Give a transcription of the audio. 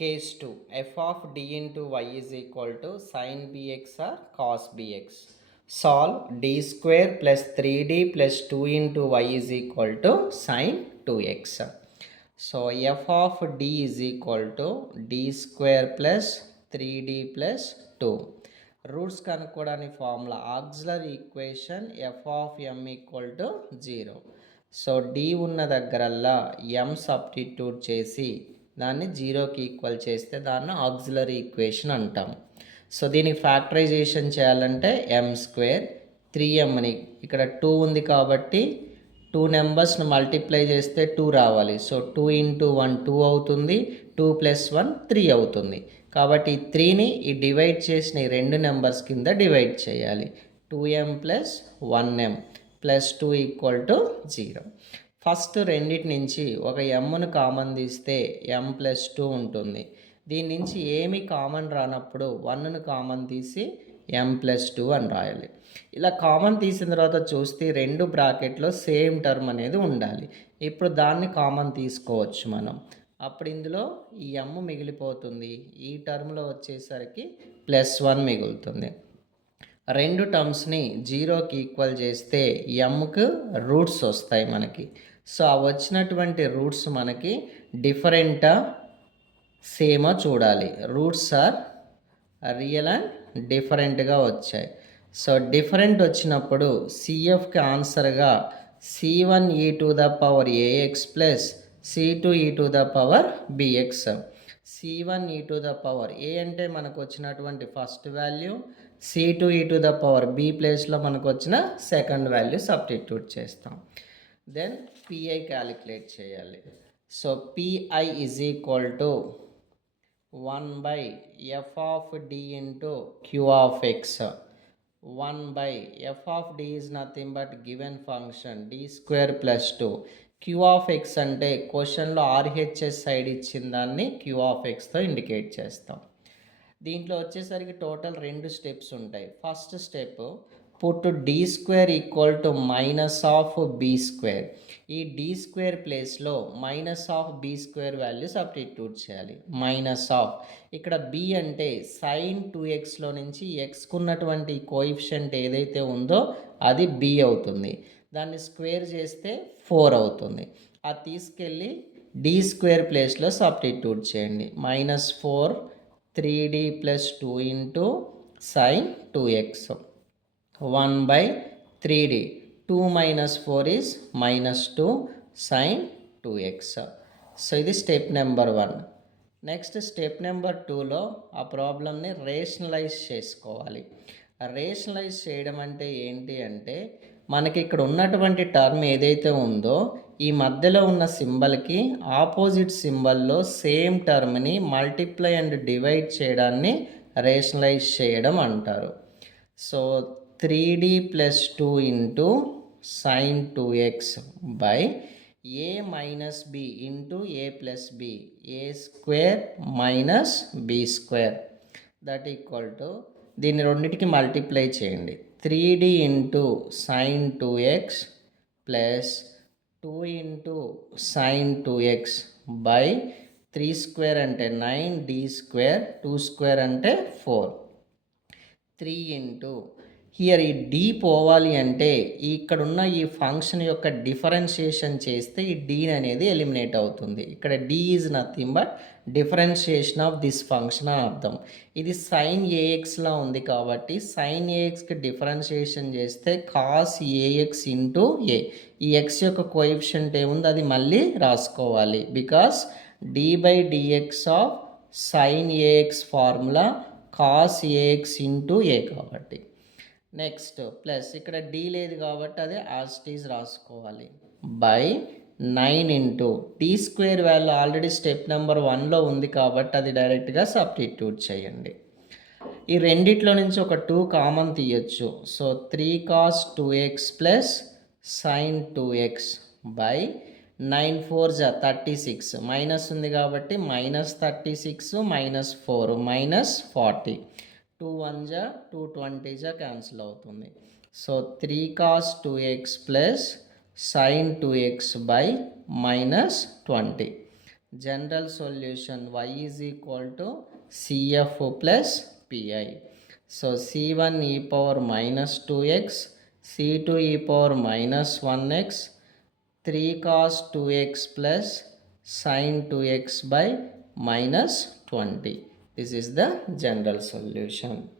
Case 2. F of d into y is equal to sin bx or cos bx. Solve d square plus 3d plus 2 into y is equal to sin 2x. So f of d is equal to d square plus 3d plus 2. Roots కనుక్కోవడానికి formula auxiliary equation F of M equal to 0. So D ఉన్న దగ్గరల్లా ఎమ్ substitute చేసి దాన్ని జీరోకి equal చేస్తే దాన్ని auxiliary equation అంటాం. So దీనికి ఫ్యాక్టరైజేషన్ చేయాలంటే ఎమ్ స్క్వేర్ 3mని ఇక్కడ 2 ఉంది కాబట్టి 2 నెంబర్స్ని మల్టిప్లై చేస్తే 2 రావాలి. సో 2 ఇంటూ 1 2 అవుతుంది, 2 ప్లస్ 1 3 అవుతుంది. కాబట్టి ఈ 3ని ఈ డివైడ్ చేసిన ఈ రెండు నెంబర్స్ కింద డివైడ్ చేయాలి. 2m plus 1m plus 2 equal to 0. First రెండింటి నుంచి ఒక ఎమ్ను కామన్ తీస్తే ఎమ్ ప్లస్ 2 ఉంటుంది. దీని నుంచి ఏమి కామన్ రానప్పుడు 1ను కామన్ తీసి ఎమ్ ప్లస్ 2 అని రాయాలి. ఇలా కామన్ తీసిన తర్వాత చూస్తే రెండు బ్రాకెట్లో సేమ్ టర్మ్ అనేది ఉండాలి. ఇప్పుడు దాన్ని కామన్ తీసుకోవచ్చు మనం. అప్పుడు ఇందులో ఈ ఎమ్ మిగిలిపోతుంది. ఈ టర్మ్లో వచ్చేసరికి +1 మిగులుతుంది. రెండు టర్మ్స్ని జీరోకి ఈక్వల్ చేస్తే ఎమ్కి రూట్స్ వస్తాయి మనకి. సో ఆ వచ్చినటువంటి రూట్స్ మనకి డిఫరెంటా సేమా చూడాలి. రూట్స్ ఆర్ రియల్ అండ్ డిఫరెంట్గా వచ్చాయి. సో డిఫరెంట్ వచ్చినప్పుడు సిఎఫ్కి ఆన్సర్గా c1e⁴ax ప్లస్ c2e⁴bx. c1e⁴a అంటే మనకు వచ్చినటువంటి ఫస్ట్ వాల్యూ, c2e⁴b ప్లేస్లో మనకు వచ్చిన సెకండ్ వాల్యూ సబ్స్టిట్యూట్ చేస్తాం. దెన్ పిఐ క్యాలిక్యులేట్ చేయాలి. So pi is equal to 1/f of d into q of x. 1/f of d is nothing but given function d square plus 2. q of x అంటే క్వశ్చన్లో RHS side ఇచ్చిన దాన్ని q of xతో indicate చేస్తాం. దీంట్లో వచ్చేసరికి total 2 steps ఉంటాయి. First step put d square equal to minus of b square. ఈ d square ప్లేస్లో minus of b square value substitute చేయాలి. మైనస్ ఆఫ్ ఇక్కడ b అంటే సైన్ 2xలో నుంచి xకు ఉన్నటువంటి కోఎఫిషియంట్ ఏదైతే ఉందో అది b అవుతుంది. దాన్ని స్క్వేర్ చేస్తే 4 అవుతుంది. అది తీసుకెళ్ళి d స్క్వేర్ ప్లేస్లో సబ్స్టిట్యూట్ చేయండి. -4 3d plus 2 into sine 2x 1/3d. 2 minus 4 is -2 sin 2x. So ఇది step number 1. Next step number 2లో ఆ ప్రాబ్లమ్ని రేషనలైజ్ చేసుకోవాలి. రేషనలైజ్ చేయడం అంటే ఏంటి అంటే మనకి ఇక్కడ ఉన్నటువంటి టర్మ్ ఏదైతే ఉందో ఈ మధ్యలో ఉన్న సింబల్కి ఆపోజిట్ సింబల్లో సేమ్ టర్మ్ని మల్టిప్లై అండ్ డివైడ్ చేయడాన్ని రేషనలైజ్ చేయడం అంటారు. So 3d plus 2 into sine 2x by a minus b into a plus b, a square minus b square that equal to దీన్ని రెండింటికి మల్టిప్లై చేయండి. 3d into sine 2x plus 2 into sine 2x by 3 square అంటే 9, d square 2 square అంటే 4. 3 into here ఈ d పోవాలి అంటే ఇక్కడున్న ఈ ఫంక్షన్ యొక్క డిఫరెన్షియేషన్ చేస్తే ఈ d అనేది ఎలిమినేట్ అవుతుంది. ఇక్కడ d is nothing but differentiation of this function అని అర్థం. ఇది సైన్ ఏఎక్స్లా ఉంది కాబట్టి సైన్ ఏఎక్స్కి డిఫరెన్షియేషన్ చేస్తే కాస్ ఏఎక్స్ ఇంటూ ఏ. ఈ ఎక్స్ యొక్క కోఎఫిషియంట్ ఏముంది అది మళ్ళీ రాసుకోవాలి. Because d/dx of sine a x formula cos a x into a కాబట్టి. నెక్స్ట్ ప్లస్ ఇక్కడ d లేదు కాబట్టి అదే యాజ్ ఇట్ ఈజ్ రాసుకోవాలి. By 9 into d square value already step number 1లో ఉంది కాబట్టి అది డైరెక్ట్గా సబ్స్టిట్యూట్ చేయండి. ఈ రెండిట్లో నుంచి ఒక 2 కామన్ తీయచ్చు. So 3 cos 2x plus sign 2x by 9 4 36 minus ఉంది కాబట్టి -36 -4 -40. 2 1 2 20 క్యాన్సిల్ అవుతుంది. So 3 cos 2x plus sign 2x by -20. general solution y is equal to CF plus Pi. So C1 e power minus 2x, C2 e power minus 1x, 3 cos 2x plus sin 2x by minus 20. This is the general solution.